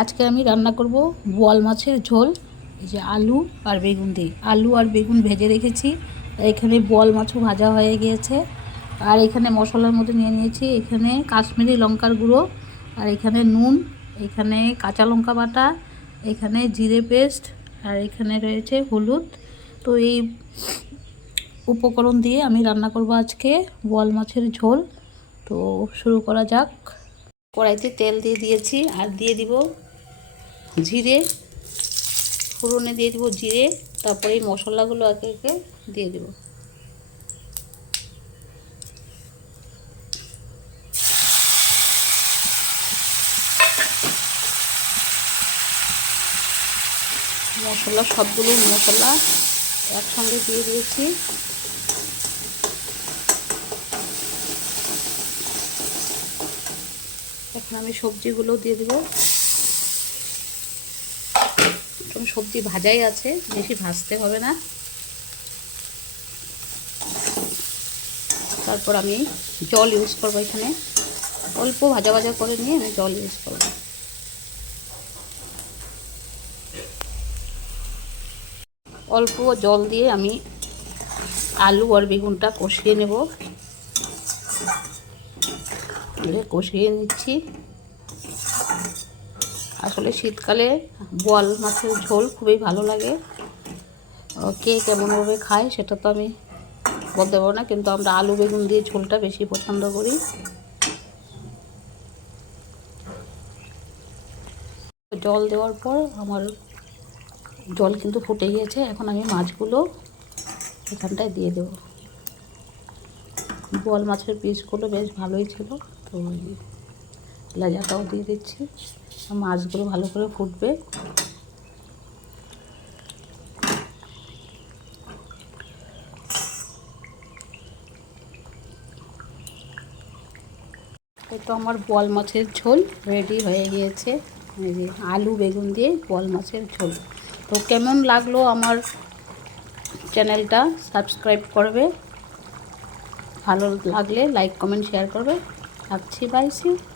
আজকে আমি রান্না করব বোয়াল মাছের ঝোল। এই যে আলু আর বেগুন দিয়ে, আলু আর বেগুন ভেজে রেখেছি। এখানে বোয়াল মাছও ভাজা হয়ে গিয়েছে। আর এখানে মশলার মধ্যে নিয়ে নিয়েছি এখানে কাশ্মীরি লঙ্কার গুঁড়ো, আর এখানে নুন, এখানে কাঁচা লঙ্কা বাটা, এখানে জিরে পেস্ট, আর এখানে রয়েছে হলুদ। তো এই উপকরণ দিয়ে আমি রান্না করব আজকে বোয়াল মাছের ঝোল। তো শুরু করা যাক। কড়াইতে তেল দিয়ে দিয়েছি আর দিয়ে দিব জিরে, ফোড়নে দিয়ে দিব জিরে, তারপরে এই মশলাগুলো একে একে দিয়ে দেব। মশলা সবগুলো মশলা একসঙ্গে দিয়ে দিয়েছি। এখন আমি সবজিগুলো দিয়ে দেব। সবজি ভাজাই আছে, বেশি ভাজতে হবে না। তারপর আমি জল ইউজ করবো, এখানে অল্প ভাজা ভাজা করে নিয়ে আমি জল ইউজ করবো। অল্প জল দিয়ে আমি আলু আর বেগুনটা কষিয়ে নেব। কষিয়ে নিচ্ছি। আসলে শীতকালে বোয়াল মাছের ঝোল খুবই ভালো লাগে। কে কেমনভাবে খায় সেটা তো আমি বলতে পারবো না, কিন্তু আমরা আলু বেগুন দিয়ে ঝোলটা বেশি পছন্দ করি। জল দেওয়ার পর আমার জল কিন্তু ফুটে গিয়েছে। এখন আমি মাছগুলো এখানটায় দিয়ে দেব। বোয়াল মাছের পিসগুলো বেশ ভালোই ছিল, তো লেজাটাও দিয়ে দিচ্ছি। মাছগুলো ভালো করে ফুটবে। এই তো আমার বোয়াল মাছের ঝোল রেডি হয়ে গিয়েছে। এই যে আলু বেগুন দিয়ে বোয়াল মাছের ঝোল। তো কেমন লাগলো আমার চ্যানেলটা সাবস্ক্রাইব করবে, ভালো লাগলে লাইক কমেন্ট শেয়ার করবে। রাখছি, বাই, সি ইউ।